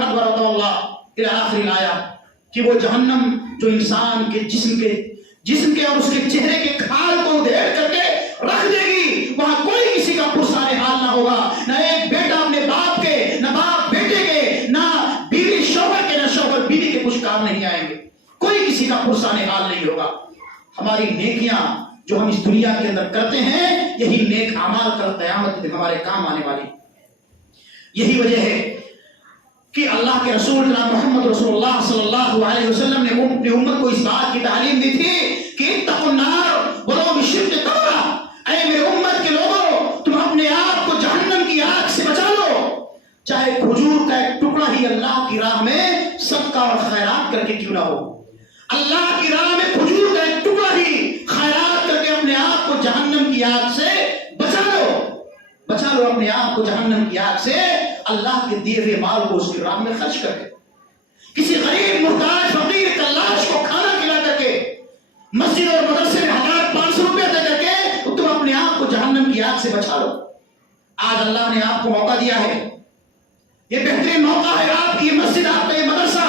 آخری آیا کہ وہ جہنم جو انسان کے جسم کے اور اس کے چہرے کے کھال کو ادھیڑ کر کے رکھ دے گی، وہاں کوئی کسی کا پرسان حال نہ ہوگا، نہ ایک بیٹا اپنے باپ کے، نہ باپ بیٹے کے، نہ بیوی شوہر کے، نہ شوہر بیوی کے کچھ کام نہیں آئیں گے، کوئی کسی کا پرسان حال نہیں ہوگا۔ ہماری نیکیاں جو ہم اس دنیا کے اندر کرتے ہیں، یہی نیک اعمال کل قیامت میں ہمارے کام آنے والی۔ یہی وجہ ہے کہ اللہ کے رسول جناب محمد رسول اللہ صلی اللہ علیہ وسلم نے اپنی امت کو اس بات کی تعلیم دی تھی کہ اتقوا النار ولو بشق تمرہ، اے میرے امت کے لوگوں، تم اپنے آپ کو جہنم کی آگ سے بچا لو، چاہے کھجور کا ایک ٹکڑا ہی اللہ کی راہ میں صدقہ اور خیرات کر کے کیوں نہ ہو۔ اللہ کی راہ میں کھجور کا ایک ٹکڑا ہی خیرات کر کے اپنے آپ کو جہنم کی آگ سے بچا لو اپنے آپ کو جہنم کی آگ سے، اللہ کے دیے ہوئے مال کو اس کی راہ میں خرچ کر کے، کسی غریب محتاج فقیر کلاش کو کھانا کھلا کر کے، مسجد اور مدرسے میں 1500 روپے دے کر کے تم اپنے آپ کو جہنم کی آگ سے بچا لو۔ آج اللہ نے آپ کو موقع دیا ہے، یہ بہترین موقع ہے، آپ کی مسجد، آپ کا یہ مدرسہ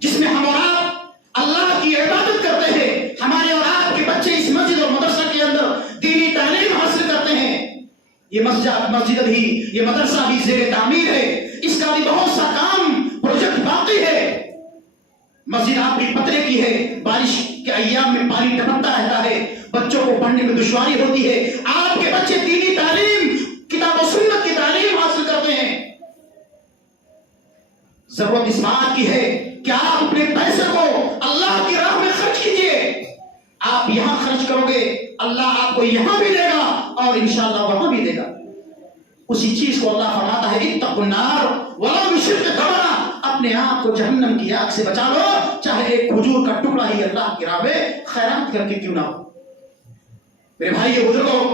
جس میں ہم اور آپ اللہ کی عبادت کرتے ہیں، ہمارے اور آپ کے بچے اس مسجد اور مدرسہ کے اندر دینی تعلیم حاصل کرتے ہیں۔ یہ مسجد بھی، یہ مدرسہ بھی زیر تعمیر ہے، اس کا بھی بہت سا کام پروجیکٹ باقی ہے۔ مسجد آپ کی پترے کی ہے، بارش کے ایام میں پانی ٹپکتا رہتا ہے، بچوں کو پڑھنے میں دشواری ہوتی ہے، آپ کے بچے دینی تعلیم، کتاب و سنت کی تعلیم حاصل کرتے ہیں۔ ضرورت اس بات کی ہے کہ آپ اپنے پیسے کو اللہ کی راہ میں خرچ کیجئے۔ آپ یہاں خرچ کرو گے، اللہ آپ کو یہاں بھی دے گا اور انشاءاللہ وہاں بھی دے گا۔ اسی چیز کو اللہ فرماتا ہے اتقوا النار ولو بشق تمرہ، اپنے آپ کو جہنم کی آگ سے بچا لو، چاہے ایک کھجور کا ٹکڑا ہی اللہ کی راہ میں خیرات کر کے کیوں نہ ہو۔ میرے بھائی بزرگوں،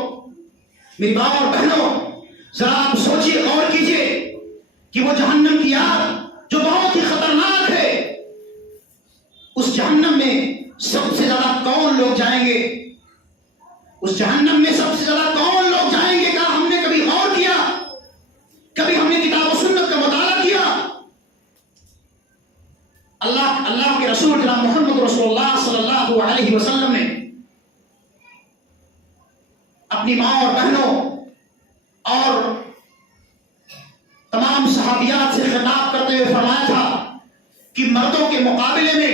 میری ماں اور بہنوں، ذرا آپ سوچیے، غور کیجئے کہ وہ جہنم کی آگ جو بہت ہی خطرناک ہے، اس جہنم میں سب سے زیادہ کون لوگ جائیں گے؟ اس جہنم میں سب سے زیادہ کون لوگ جائیں گے؟ کیا ہم نے کبھی غور کیا؟ کبھی ہم نے کتاب و سنت کا مطالعہ کیا؟ اللہ کے رسول جناب محمد رسول اللہ صلی اللہ علیہ وسلم نے اپنی ماں اور بہنوں اور تمام صحابیات سے خطاب کرتے ہوئے فرمایا تھا کہ مردوں کے مقابلے میں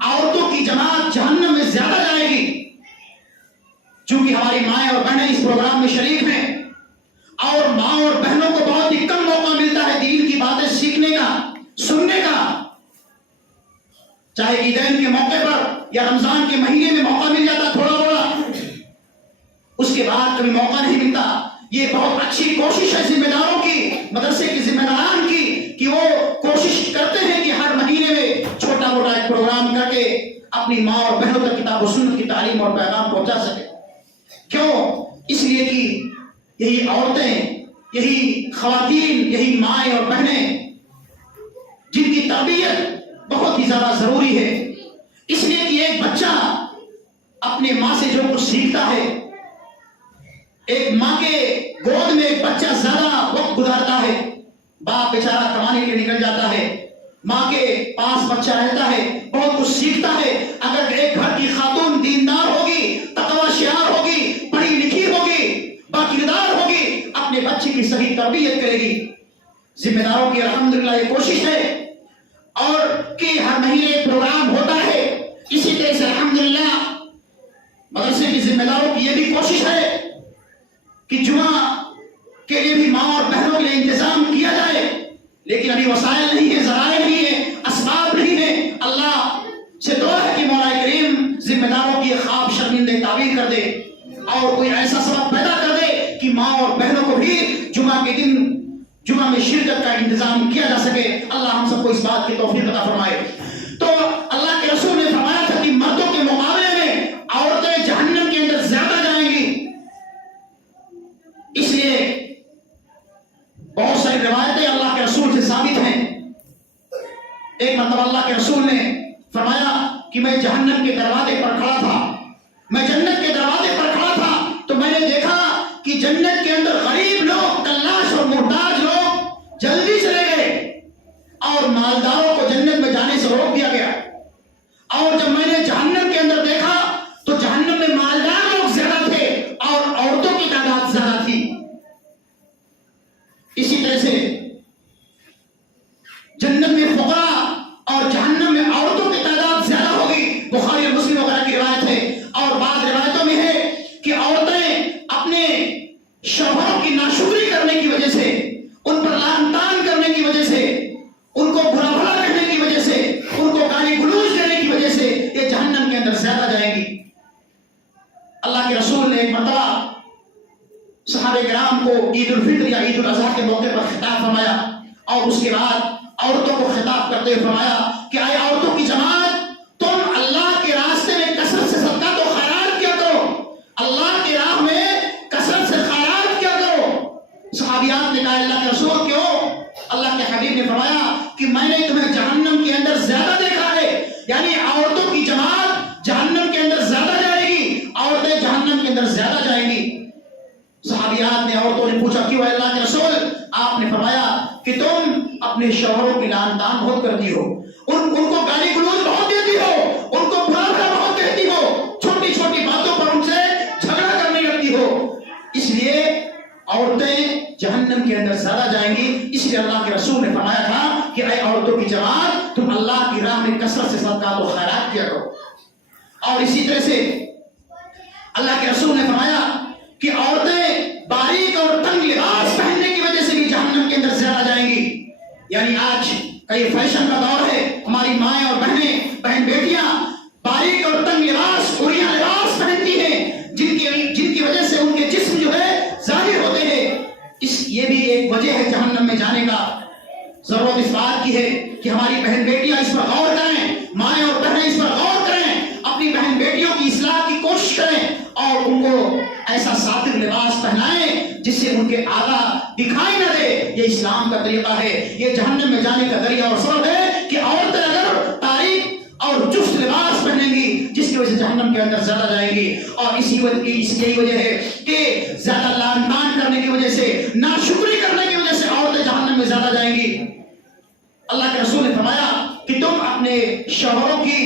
عورتوں کی جماعت جہنم میں زیادہ جائے گی۔ چونکہ ہماری مائیں اور بہنیں اس پروگرام میں شریک ہیں اور ماں اور بہنوں کو بہت ہی کم موقع ملتا ہے دین کی باتیں سیکھنے کا، سننے کا، چاہے عیدین کے موقع پر یا رمضان کے مہینے میں موقع مل جاتا تھوڑا بڑا، اس کے بعد کبھی موقع نہیں ملتا۔ یہ بہت اچھی کوشش ہے ذمہ داروں کی، مدرسے کے ذمہ داران کی، کہ وہ کوشش کرتے ہیں کہ ہر مہینے میں چھوٹا موٹا ایک پروگرام کر کے اپنی ماں اور بہنوں تک کتاب و سنت کی تعلیم اور پیغام پہنچا سکے۔ کیوں؟ اس لیے کہ یہی عورتیں، یہی خواتین، یہی مائیں اور بہنیں جن کی تربیت بہت ہی زیادہ ضروری ہے، اس لیے کہ ایک بچہ اپنے ماں سے جو کچھ سیکھتا ہے، ایک ماں کے گود میں ایک بچہ زیادہ وقت گزارتا ہے، باپ بیچارہ کمانے کے لیے نکل جاتا ہے، ماں کے پاس بچہ رہتا ہے، بہت کچھ سیکھتا ہے۔ اگر ایک گھر کی خاتون دیندار ہوگی، تقوی شعار ہوگی، پڑھی لکھی ہوگی، باکردار ہوگی، اپنے بچے کی صحیح تربیت کرے گی۔ ذمہ داروں کی الحمدللہ یہ کوشش ہے اور کہ ہر مہینے پروگرام ہوتا ہے، اسی طرح سے الحمدللہ مدرسے کی ذمہ داروں کی یہ بھی کوشش ہے کہ جمعہ کے لیے بھی ماں اور بہنوں کے لیے انتظام کیا جائے، لیکن ابھی وسائل نہیں ہے، ذرائع نہیں ہے، اسباب نہیں ہے۔ اللہ سے دعا ہے کہ مولا کریم ذمہ داروں کی خواب شرمندہ تعبیر کر دے اور کوئی ایسا سبب پیدا کر دے کہ ماں اور بہنوں کو بھی جمعہ کے دن جمعہ میں شرکت کا انتظام کیا جا سکے۔ اللہ ہم سب کو اس بات کی توفیق عطا فرمائے۔ تو اللہ کے رسول نے فرمایا تھا کہ مردوں کے مقابلے میں عورتیں جہنم کے اندر زیادہ جائیں گی۔ اس لیے بہت ساری روایتیں اللہ کے رسول سے ثابت ہیں۔ ایک مرتبہ اللہ کے رسول نے فرمایا کہ میں جہنم کے دروازے پر کھڑا تھا، میں جنت کے دروازے پر کھڑا تھا تو میں نے دیکھا کہ جنت کے اندر غریب لوگ، کلاش اور محتاج لوگ جلدی چلے گئے اور مالداروں کو جنت میں جانے سے روک دیا گیا. اور جب میں نے جہنم کے اندر دیکھا تو جہنم میں مالدار لوگ زیادہ تھے اور عورتوں کی تعداد زیادہ تھی. اسی طرح سے جنت میں فقراء اور جہنم میں عورتوں کی تعداد زیادہ ہوگی. بخاری اور مسلم وغیرہ کی روایت ہے. اور بعض روایتوں میں ہے کہ عورتیں اپنے شوہروں کی ناشکری کرنے کی وجہ سے، ان پر لعن طعن کرنے کی وجہ سے، ان کو برا بھلا کہنے کی وجہ سے، ان کو گالی گلوچ دینے کی وجہ سے یہ جہنم کے اندر زیادہ جائیں گی. اللہ کے رسول نے ایک مرتبہ صحابہ کرام کو عید الفطر یا عید الاضحیٰ کے موقع پر خطاب فرمایا اور اس کے بعد عورتوں کو خطاب کرتے ہوئے فرمایا کہ اے عورتوں کی جماعت، تم اللہ کے راستے میں کثرت سے صدقات و خیرات کیا کرو، اللہ کی راہ میں کثرت سے خیرات کیا کرو. صحابیات نے کہا اللہ کے رسول کیوں؟ اللہ کے حبیب نے فرمایا کہ میں نے تمہیں جہنم کے اندر زیادہ دیکھا ہے، یعنی عورتوں کی جماعت جہنم کے اندر زیادہ جائے گی، عورتیں جہنم کے اندر زیادہ جائیں گی. صحابیات نے، عورتوں نے پوچھا کیوں اللہ کے رسول؟ آپ نے فرمایا کہ تم اپنے شوہروں کی لعن طعن بہت کرتی ہو، ان کو گالی گلوچ بہت دیتی ہو، ان کو برا بھلا بہت کہتی ہو، چھوٹی چھوٹی باتوں پر ان سے جھگڑا کرنے لگتی ہو، اس لیے عورتیں جہنم کے اندر زیادہ جائیں گی. اس لیے اللہ کے رسول نے فرمایا تھا کہ اے عورتوں کی جماعت، تم اللہ کی راہ میں کثرت سے صدقات و خیرات کیا کرو. اور اسی طرح سے اللہ کے رسول نے فرمایا کہ عورتیں باریک اور تنگ لباس پہننے کی وجہ سے بھی جہنم کے اندر زیادہ جائیں گی. یعنی آج کئی فیشن کا دور ہے، ہماری مائیں اور بہن بیٹیاں باریک اور تنگ لباس، اڑیاں لباس پہنتی ہیں، جن کی وجہ سے ان کے جسم جو ہے ظاہر ہوتے ہیں. یہ بھی ایک وجہ ہے جہنم میں جانے کا. ضرورت اس بات کی ہے کہ ہماری بہن بیٹیاں اس پر غور کریں، مائیں اور بہنیں اس پر غور کریں، اپنی بہن بیٹیوں کی اصلاح کی کوشش کریں اور ان کو ایسا ساتر لباس پہنائیں جس سے ان کے اعضا دکھائی نہ دے. یہ اسلام کا طریقہ ہے. یہ جہنم میں جانے کا ذریعہ اور سبب ہے کہ عورتیں اگر تاریک اور چست لباس پہنیں گی جس کی وجہ سے جہنم کے اندر زیادہ جائیں گی. اور اس یہی وجہ ہے کہ زیادہ لعن طعن کرنے کی وجہ سے، ناشکری کرنے کی وجہ سے عورتیں جہنم میں زیادہ جائیں گی. اللہ کے رسول نے فرمایا کہ تم اپنے شوہروں کی،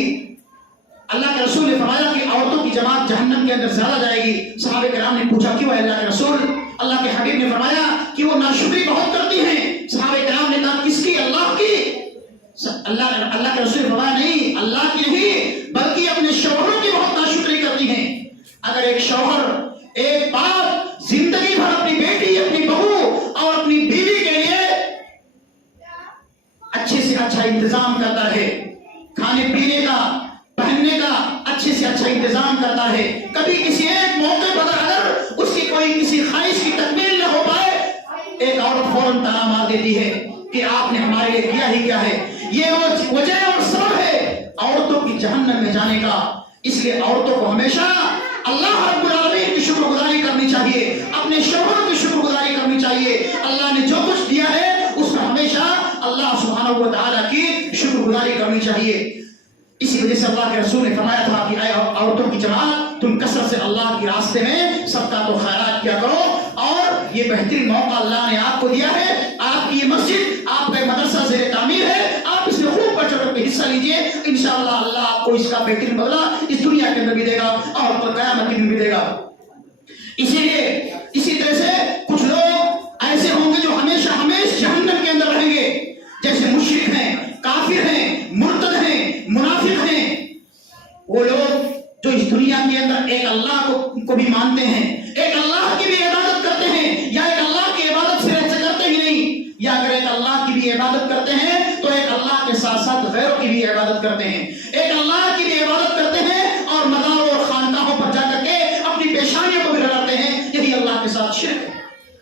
اللہ کے رسول نے فرمایا کہ عورتوں کی جماعت جہنم کے اندر زیادہ جائے گی. صحابہ کرام نے پوچھا کیوں ہے اللہ کے رسول؟ اللہ کے حبیب نے فرمایا کہ وہ ناشکری بہت کرتی ہیں. صحابہ کرام نے کہا کس کی؟ اللہ کی. اللہ کے رسول نے فرمایا نہیں، اللہ کی نہیں بلکہ اپنے شوہروں کی بہت ناشکری کرتی ہیں. اگر ایک شوہر، ایک باپ زندگی بھر اپنی بیٹی، اپنی بہو اور اپنی بیوی کے لیے اچھے سے اچھا انتظام کرتا ہے، کھانے پینے کا، پہننے کا اچھے سے اچھا انتظام کرتا ہے، کبھی کسی ایک موقع پر اگر اس کی کوئی کسی خواہش کی تکمیل نہ ہو پائے، ایک عورت فوراً طعنہ مار دیتی ہے کہ آپ نے ہمارے لیے کیا ہی کیا ہے. یہ وجہ اور سبب ہے عورتوں کی جہنم میں جانے کا. اس لیے عورتوں کو ہمیشہ اللہ رب العالمین کی شکر گزاری کرنی چاہیے، اپنے شوہروں کی شکر گزاری کرنی چاہیے. اللہ نے جو کچھ دیا ہے اس پر ہمیشہ اللہ سبحانہ و تعالیٰ کی شکر گزاری کرنی چاہیے. اسی وجہ سے اللہ کے رسول نے فرمایا تھا کہ اے عورتوں کی جماعت، تم کثرت سے اللہ کے راستے میں صدقات و خیرات کیا کرو. اور یہ بہترین موقع اللہ نے آپ کو دیا ہے. آپ کی یہ مسجد، آپ کا مدرسہ زیر تعمیر ہے، آپ اس میں خوب بڑھ چڑھ کے حصہ لیجئے. انشاءاللہ اللہ آپ کو اس کا بہترین بدلہ اس دنیا کے اندر بھی دے گا اور قیامت کے دن بھی دے گا. اسی لیے اسی طرح سے کچھ لوگ ایسے ہوں گے جو ہمیشہ جہنم کے اندر رہیں گے، جیسے مشرک ہیں، کافر ہیں، مرتد ہیں، منافق ہیں. وہ لوگ جو اس دنیا کے اندر ایک اللہ کو بھی مانتے ہیں، ایک اللہ کی بھی عبادت کرتے ہیں، یا ایک اللہ کی عبادت صرف سے کرتے ہی نہیں، یا اگر ایک اللہ کی بھی عبادت کرتے ہیں تو ایک اللہ کے ساتھ ساتھ غیروں کی بھی عبادت کرتے ہیں. ایک اللہ کی بھی عبادت کرتے ہیں اور مزاروں اور خانقاہوں پر جا کر کے اپنی پیشانیوں کو بھی رگڑتے ہیں. یہی اللہ کے ساتھ شرک ہے.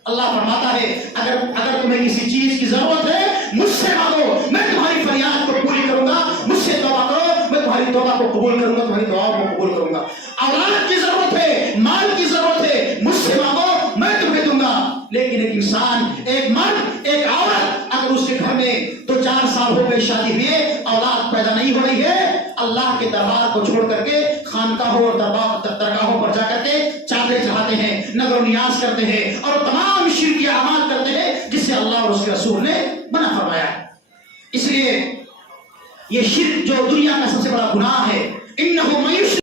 اللہ فرماتا ہے اگر تمہیں کسی چیز کی ضرورت ہے مجھ سے مانگو، میں تمہاری فریاد کو پوری کروں گا. مجھ سے توبہ کرو، میں تمہاری توبہ کو قبول کروں گا، تمہاری دعاؤں کو قبول کروں گا. اولاد کی ضرورت ہے، مال کی ضرورت ہے، مجھ سے مانگو، میں تمہیں دوں گا. لیکن ایک انسان، ایک مرد، ایک عورت، اگر اس کے گھر میں 2-4 سال ہو گئے شادی ہوئے، اولاد پیدا نہیں ہو رہی ہے، اللہ کے دربار کو چھوڑ کر کے خانقاہوں اور درگاہوں پر جا کر کے چادریں چڑھاتے ہیں، نظر و نیاز کرتے ہیں اور تمام شرکی اعمال کرتے ہیں جس سے اللہ اور اس کے رسول نے منع فرمایا ہے. اس لیے یہ شرک جو دنیا کا سب سے بڑا گناہ ہے